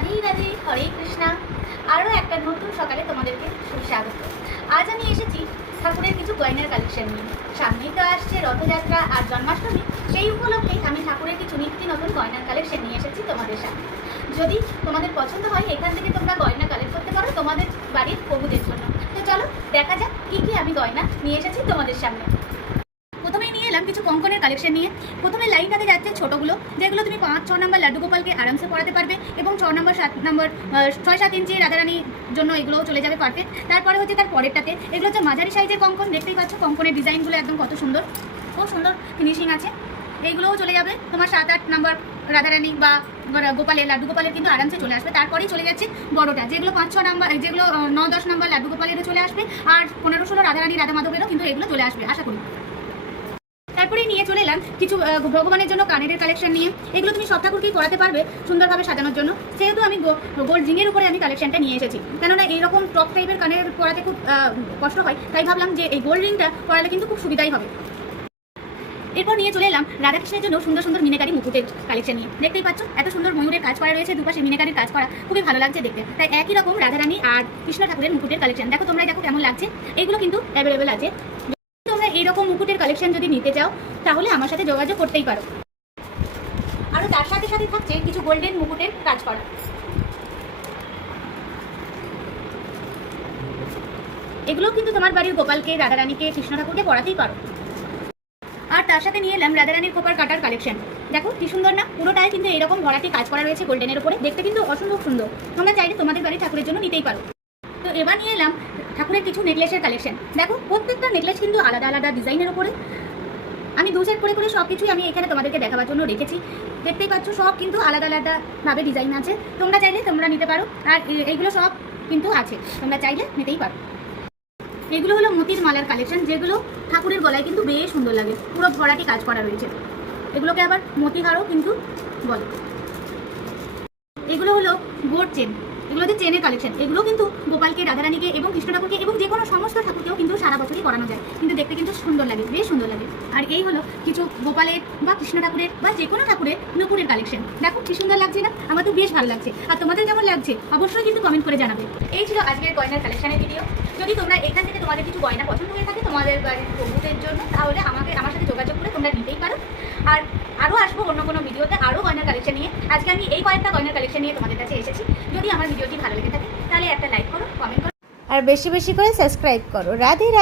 রাধে রাধে, হরে কৃষ্ণা। আরও একটা নতুন সকালে তোমাদেরকে সুস্বাগত। আজ আমি এসেছি ঠাকুরের কিছু গয়নার কালেকশন নিয়ে। সামনেই তো আসছে রথযাত্রা আর জন্মাষ্টমী, সেই উপলক্ষেই আমি ঠাকুরের কিছু নিত্য নতুন গয়নার কালেকশন নিয়ে এসেছি তোমাদের সামনে। যদি তোমাদের পছন্দ হয় এখান থেকে তোমরা গয়না কালেক্ট করতে পারো তোমাদের বাড়ির প্রভুদের জন্য। তো চলো দেখা যাক কী কী আমি গয়না নিয়ে এসেছি তোমাদের সামনে। প্রথমেই নিয়ে এলাম কিছু কঙ্কনের কালেকশন নিয়ে। প্রথমে লাইনটাতে যাচ্ছে ছোটোগুলো, যেগুলো তুমি 5-6 নম্বর লাড্ডু গোপালকে আরামসে পরাতে পারবে, এবং 6 নম্বর 7 নম্বর 6-7 ইঞ্চি রাধারানীর জন্য এগুলোও চলে যাবে পারফেক্ট। তারপরে হচ্ছে তার পরেরটাতে, এগুলো হচ্ছে মাঝারি সাইজের কঙ্কন। দেখতেই পাচ্ছ কঙ্কনের ডিজাইনগুলো একদম কত সুন্দর, খুব সুন্দর ফিনিশিং আছে। এইগুলোও চলে যাবে তোমার 7-8 নম্বর রাধারানী বা গোপালের লাড্ডু গোপালের কিন্তু আরামসে চলে আসবে। তারপরেই চলে যাচ্ছে বড়টা, যেগুলো 5-6 নম্বর, যেগুলো 9-10 নম্বর লাড্ডু গোপালেরও চলে আসবে, আর 15-16 রাধারানী রাধা মাধবেরও কিন্তু এগুলো চলে আসবে আশা করি। তারপরে নিয়ে চলে এলাম কিছু ভগবানের জন্য কানের কালেকশন নিয়ে। এগুলো তুমি সব ঠাকুরকেই পরাতে পারবে সুন্দরভাবে সাজানোর জন্য, সেহেতু আমি গোল্ড রিংয়ের উপরে আমি কালেকশনটা নিয়ে এসেছি। কেননা এইরকম টপ টাইপের কানের পরাতে খুব কষ্ট হয়, তাই ভাবলাম যে এই গোল্ড রিংটা পরালে কিন্তু খুব সুবিধাই হবে। এরপর নিয়ে চলে এলাম রাধাকৃষ্ণের জন্য সুন্দর সুন্দর মিনাকারি মুকুটের কালেকশন নিয়ে। দেখতেই পাচ্ছ এত সুন্দর ময়ূরের কাজ করা রয়েছে, দুপাশে মিনাকারির কাজ করা, খুবই ভালো লাগছে দেখতে। তাই একই রকম রাধারানী আর কৃষ্ণ ঠাকুরের মুকুটের কালেকশন দেখো, তোমরাই দেখো কেমন লাগছে। এগুলো কিন্তু অ্যাভেলেবেল আছে। তোমরা এইরকম মুকুটের কালেকশন যদি নিতে চাও তাহলে আমার সাথে যোগাযোগ করতেই পারো। আরও তার সাথে সাথে থাকছে কিছু গোল্ডেন মুকুটের কাজ করা। এগুলো কিন্তু তোমার বাড়ির গোপালকে, রাধারানীকে, কৃষ্ণ ঠাকুরকে পরাতেই পারো। আর তার সাথে নিয়ে এলাম রাধারানীর খোপার কাটার কালেকশন। দেখো কি সুন্দর না, পুরোটাই কিন্তু এরকম ভরাটি কাজ করা রয়েছে গোল্ডেনের উপরে, দেখতে কিন্তু অসম্ভব সুন্দর। তোমরা চাইলে তোমাদের বাড়ির ঠাকুরের জন্য নিতেই পারো। তো এবার নিয়ে এলাম ঠাকুরের কিছু নেকলেসের কালেকশন। দেখো প্রত্যেকটা নেকলেস কিন্তু আলাদা আলাদা ডিজাইনের উপরে। আমি দু সেট করে করে সব কিছুই আমি এখানে তোমাদেরকে দেখাবার জন্য রেখেছি। দেখতেই পাচ্ছ সব কিন্তু আলাদা আলাদাভাবে ডিজাইন আছে, তোমরা চাইলে তোমরা নিতে পারো। আর এইগুলো সব কিন্তু আছে, তোমরা চাইলে নিতেই পারো। এগুলো হলো মতির মালার কালেকশন, যেগুলো ঠাকুরের গলায় কিন্তু বেশ সুন্দর লাগে, পুরো ভরাটি কাজ করা রয়েছে। এগুলোকে আবার মতিহারও কিন্তু বলে। এগুলো হলো গোল্ড চেন, এগুলো হচ্ছে চেনের কালেকশন। এগুলো কিন্তু গোপালকে, রাধারানীকে এবং কৃষ্ণ ঠাকুরকে এবং যে কোনো সমস্ত ঠাকুরকেও কিন্তু সারা বছরই করানো যায়, কিন্তু দেখতে কিন্তু সুন্দর লাগে, বেশ সুন্দর লাগে। আর এই হলো কিছু গোপালের বা কৃষ্ণ ঠাকুরের বা যে কোনো ঠাকুরের নুপুরের কালেকশন। দেখো কি সুন্দর লাগছে না, আমার তো বেশ ভালো লাগছে। আর তোমাদের কেমন লাগছে অবশ্যই কিন্তু কমেন্ট করে জানাবে। এই ছিল আজকের গয়নার কালেকশনের ভিডিও। যদি তোমরা এখান থেকে তোমাদের কিছু গয়না পছন্দ হয়ে থাকে তোমাদের বাড়ির প্রভুদের জন্য, তাহলে আমার সাথে যোগাযোগ করে তোমরা নিতেই পারো। আর আরও আসবো অন্য কোনো ভিডিওতে আরও গয়নার কালেকশন নিয়ে। আজকে আমি এই কয়েকটা গয়নার কালেকশন নিয়ে তোমাদের কাছে এসেছি। যদি আমার ভিডিওটি ভালো লেগে থাকে তাহলে একটা লাইক করো, কমেন্ট করো, আর বেশি বেশি করে সাবস্ক্রাইব করো। রাধে রাধে।